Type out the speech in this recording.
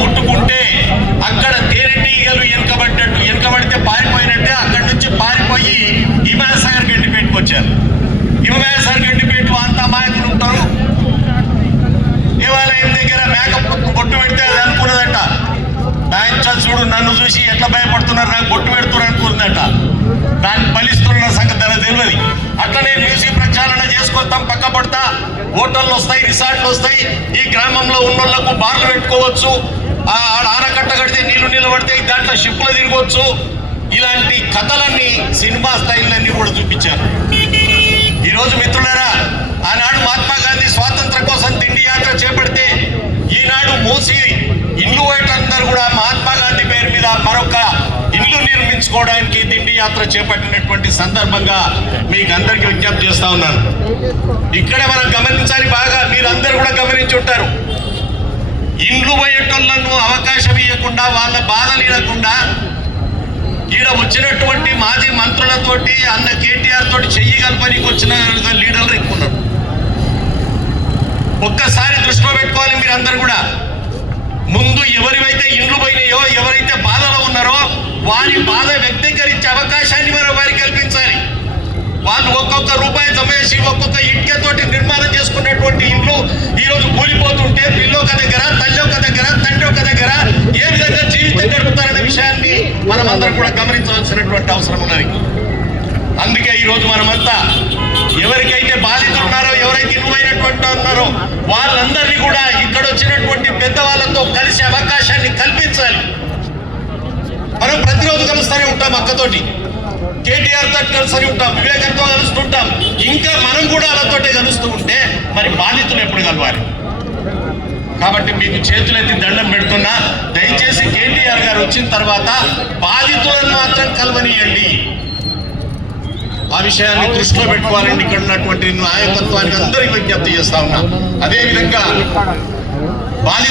ముట్టుకుంటే అక్కడ తేనెటీగలు వెనకబడితే పారిపోయినట్టే అక్కడి నుంచి పారిపోయి హిమాయసాగర్ గడ్డిపేటకు వచ్చారు. హిమాయసాగర్ గడ్డిపేట అంతా మాయకులు ఉంటారు. దేవాలయం దగ్గర మేక బొట్టు పెడితే అది అనుకున్నదట, చూడు నన్ను చూసి ఎట్లా భయపడుతున్నారు, నాకు బొట్టు పెడుతున్నారు అనుకుందట. దాన్ని ఫలిస్తున్న సంగతి తెలియదు. అట్లనే మ్యూజియం ప్రక్షాళన చేసుకొస్తాం, పక్క పడతా హోటళ్ళు వస్తాయి, రిసార్ట్లు వస్తాయి. ఈ గ్రామంలో ఉన్నోళ్లకు బార్లు పెట్టుకోవచ్చు, ఆనకట్ట కడితే నీళ్లు నిలబడితే దాంట్లో షిప్పులు తిరగవచ్చు. ఇలాంటి కథలన్నీ సినిమా స్టైల్లన్నీ కూడా చూపించారు. ఈరోజు మిత్రులారా, ఆనాడు మహాత్మా గాంధీ స్వాతంత్రం కోసం దిండి యాత్ర చేపడితే ఈనాడు మూసి ఇల్లు పోయేటందరూ కూడా మహాత్మా గాంధీ పేరు మీద మరొక ఇల్లు నిర్మించుకోవడానికి దిండి యాత్ర చేపట్టినటువంటి సందర్భంగా మీకు అందరికీ విజ్ఞప్తి చేస్తా ఉన్నాను. ఇక్కడే మనం గమనించాలి, బాగా మీరందరూ కూడా గమనించి ఉంటారు. ఇండ్లు పోయేటోళ్లను అవకాశం ఇవ్వకుండా, వాళ్ళ బాధలు ఇవ్వకుండా ఈడ వచ్చినటువంటి మాజీ మంత్రులతోటి అన్న కేటీఆర్ తోటి చెయ్యగలపనికి వచ్చిన లీడర్లు ఎక్కున్నారు. ఒక్కసారి దృష్టిలో పెట్టుకోవాలి మీరందరూ కూడా. ముందు ఎవరివైతే ఇండ్లు పోయినాయో, ఎవరైతే బాధలో ఉన్నారో వారి బాధ వ్యక్తీకరించే అవకాశాన్ని మనం వారికి కల్పించాలి. వాళ్ళు ఒక్కొక్క రూపాయి జమ చేసి ఒక్కొక్క ఇటుకతోటి నిర్మాణం చేసుకున్నటువంటి ఇండ్లు ఈరోజు కూలిపోతుంటే పిల్లో ఒక దగ్గర, తల్లి ఒక దగ్గర, తండ్రి ఒక దగ్గర ఏ విధంగా జీవితం గడుపుతారనే విషయాన్ని మనమందరం కూడా గమనించవలసినటువంటి అవసరం ఉన్నది. అందుకే ఈరోజు మనమంతా ఎవరికైతే బాధితులు ఉన్నారో, ఎవరైతే ఇన్వైనటువంటి ఉన్నారో వాళ్ళందరినీ కూడా ఇక్కడ వచ్చినటువంటి పెద్దవాళ్ళతో కలిసే అవకాశాన్ని కల్పించాలి. మనం ప్రతిరోజు కలుస్తూనే ఉంటాం, అక్కతోటి కేటీఆర్ తోటి కలిసి ఉంటాం, వివేకంతో కలుస్తుంటాం. ఇంకా మనం కూడా వాళ్ళతోటే కలుస్తూ ఉంటే మరి బాధితులు ఎప్పుడు కలవాలి? కాబట్టి మీకు చేతులెత్తి దండం పెడుతున్నా, దయచేసి కేటీఆర్ గారు వచ్చిన తర్వాత బాధితులను మాత్రం కలవనియండి. ఆ విషయాన్ని దృష్టిలో పెట్టుకోవాలండి. ఇక్కడ ఉన్నటువంటి నాయకత్వానికి అందరికీ విజ్ఞప్తి చేస్తా ఉన్నా. అదేవిధంగా బాధితులు